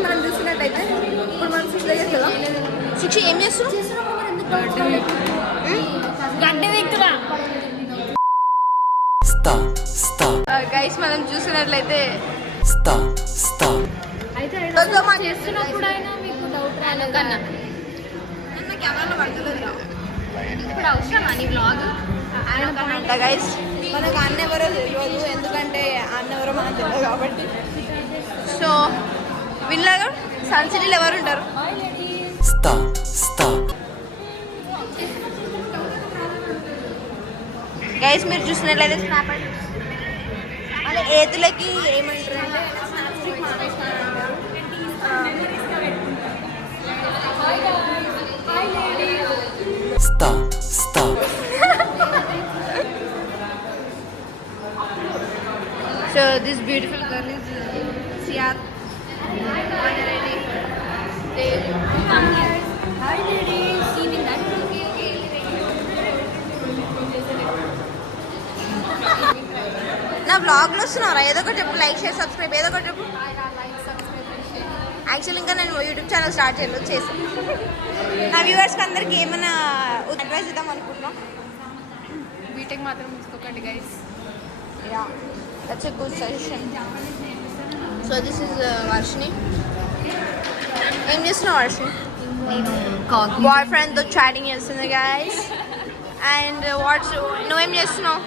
మనం చూసినట్టయితే ఇప్పుడు మనం శిక్ష ఏం చేస్తున్నాం గడ్డ వ్యక్తులా గైస్ మనం చూసినట్లయితే చేస్తున్నప్పుడైనా మీకు డౌట్ రాలేదన్నా కెమెరాలో పడుతుంది ఇప్పుడు అవసరమా నీ బ్లాగ్ గైస్ మనకు అన్న ఎవరో తెలియదు ఎందుకంటే అన్న ఎవరో మనకు తెలియదు కాబట్టి సో వీళ్ళగా సన్ సిటీలో ఎవరు ఉంటారు గైస్ మీరు చూసినట్లయితే స్నాప్ అలా ఏతులకి ఏమంటారు అంటే so this beautiful girl is Siat. Hi ladies, seen in that నా బ్లాగ్ లో వస్తున్నారా ఏదో ఒకటి చెప్పు లైక్ షేర్ సబ్స్క్రైబ్ ఏదో ఒకటి చెప్పు యాక్చువల్లీ ఇంకా నేను యూట్యూబ్ ఛానల్ స్టార్ట్ చేసాను నా వ్యూవర్స్కి అందరికి ఏమైనా అడ్వైస్ ఇద్దాం అనుకుంటున్నాం బీటెక్ మాత్రం తీసుకోకండి guys yeah that's a good suggestion so this is Varshini ఏం చేస్తున్నావు వర్షిని నేను బాయ్ ఫ్రెండ్తో చాటింగ్ చేస్తుంది గైస్ అండ్ వాట్స్ నువ్వేం చేస్తున్నావు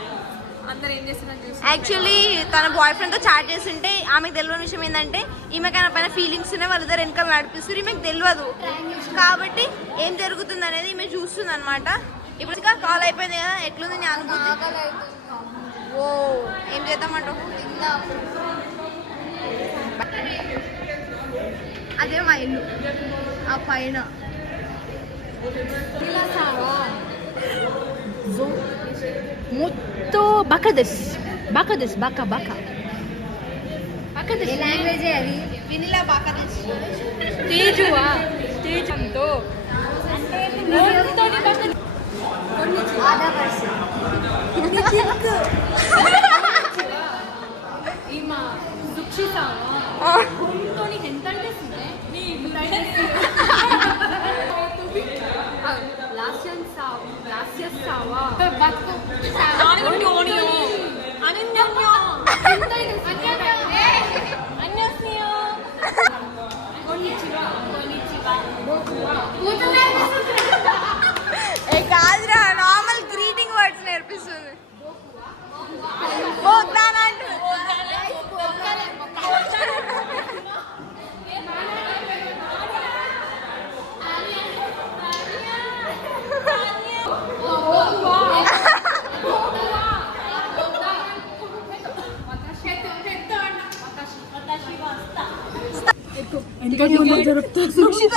యాక్చువల్లీ తన బాయ్ ఫ్రెండ్తో చాట్ చేస్తుంటే ఆమెకు తెలియని విషయం ఏంటంటే ఈమెకైనా పైన ఫీలింగ్స్ ఉన్నాయి వాళ్ళిద్దరు వెనకాల నడిపిస్తారు ఈమెకు తెలియదు కాబట్టి ఏం జరుగుతుంది అనేది ఈమె చూస్తుంది అనమాట ఇప్పుడు ఇంకా కాల్ అయిపోయింది కదా ఎట్లుంది నీ అనుభూతి ఓ ఏం చేద్దామంటావు అదే మా ఇల్లు ఆ పైన Muito bacades. Baca. ఏ లాంగ్వేజ్ అది వినిలా బాకదెస్ తేజువా తేజంతో ఆదా పర్సన్ ఈమా సుక్షితావా తోని ఎంత అనిపిస్తుంది నీ లాస్యసావా బతుకు సావాని ఓనియో అనన్యో అన్యస్నియో కొనిచివా ఏ కాదురా నార్మల్ గ్రీటింగ్ వర్డ్స్ నేర్పిస్తుంది సుక్షిత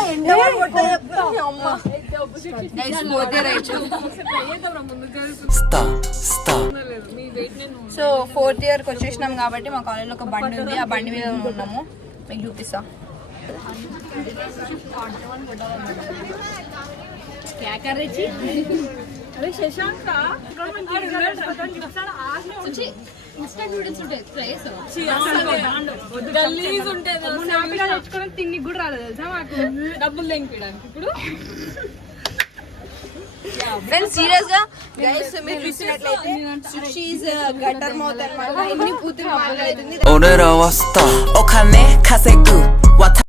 సో 4th ఇయర్కి వచ్చేసినాం కాబట్టి మా కాలేజ్లో ఒక బండి ఉంది ఆ బండి మీద ఉన్నాము మీకు చూపిస్తా తిండి కూడా రాలేదు తెలుసా మాకు డబ్బులు తెంపడానికి ఇప్పుడు ఫ్రెండ్స్ సీరియస్ గా గైస్ మీరు చూసినట్లయితే సుక్షి ఇస్ గటర్ మౌత్ అన్నమాట ఎన్ని పూతులు మాట్లాడుతుంది